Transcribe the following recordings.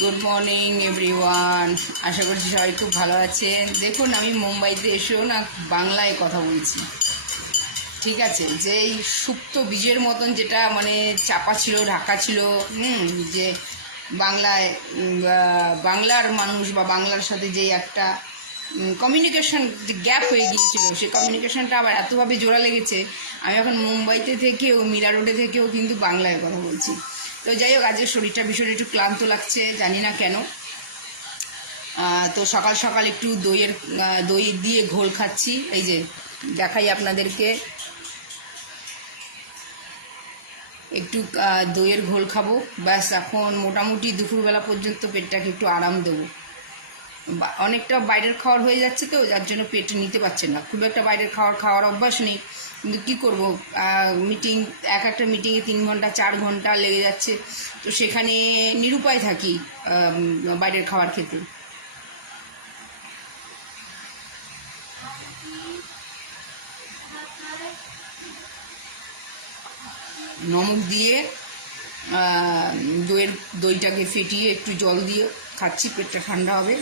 Good morning everyone. আশা করছি সবাই খুব ভালো আছেন। দেখুন, আমি মুম্বাইতে এসেও না বাংলায় কথা বলছি, ঠিক আছে? যে এই সুপ্ত বীজের মতন যেটা মানে চাপা ছিল, ঢাকা ছিল, যে বাংলায় বাংলার মানুষ বা বাংলার সাথে যে একটা কমিউনিকেশন যে গ্যাপ হয়ে গিয়েছিল, সেই কমিউনিকেশনটা আবার এতভাবে জোড়া লেগেছে। আমি এখন মুম্বাইতে থেকেও, মীরা রোডে থেকেও কিন্তু বাংলায় কথা বলছি। তো যাই হোক, আজকে শরীরটা ভীষণ একটু ক্লান্ত লাগছে, জানি না কেন। তো সকাল সকাল একটু দই দিয়ে ঘোল খাচ্ছি। এই যে দেখাই আপনাদেরকে, একটু দইয়ের ঘোল খাবো। ব্যাস, এখন মোটামুটি দুপুরবেলা পর্যন্ত পেটটাকে একটু আরাম দেবো। অনেকটা বাইরের খাওয়ার হয়ে যাচ্ছে, তো যার জন্য পেট নিতে পারছে না। খুব একটা বাইরের খাওয়ার অভ্যাস নেই, কিন্তু কী করবো, মিটিং, একটা মিটিংয়ে 3 ঘন্টা 4 ঘন্টা লেগে যাচ্ছে। তো সেখানে নিরুপায় থাকি বাইরের খাবার খেতে। নমক দিয়ে দইটাকে ফেটিয়ে একটু জল দিয়ে খাচ্ছি, পেটটা ঠান্ডা হবে।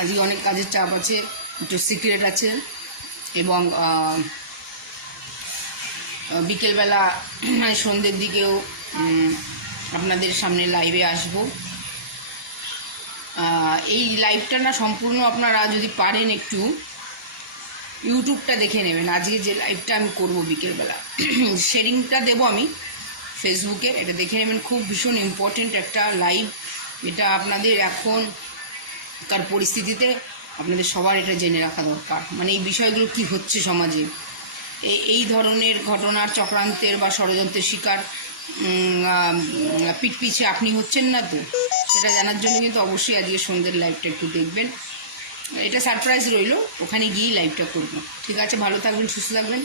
আজকে অনেক কাজের চাপ আছে, একটু সিক্রেট আছে, এবং বিকেলবেলা সন্ধ্যের দিকেও আপনাদের সামনে লাইভে আসব। এই লাইভটা না সম্পূর্ণ আপনারা যদি পারেন একটু ইউটিউবটা দেখে নেবেন। আজকে যে লাইভটা আমি করব বিকেলবেলা, শেয়ারিংটা দেবো আমি ফেসবুকে, এটা দেখে নেবেন। খুব ভীষণ ইম্পর্টেন্ট একটা লাইভ, এটা আপনাদের এখনকার পরিস্থিতিতে আপনাদের সবার এটা জেনে রাখা দরকার। মানে এই বিষয়গুলো কি হচ্ছে সমাজে, এই ধরনের ঘটনার চক্রান্তের বা ষড়যন্ত্রের শিকার পিছে আপনি হচ্ছেন না তো, সেটা জানার জন্য কিন্তু অবশ্যই আজকে সন্ধ্যের লাইভটা একটু দেখবেন। এটা সারপ্রাইজ রইল, ওখানে গিয়েই লাইভটা করবো। ঠিক আছে, ভালো থাকবেন, সুস্থ থাকবেন।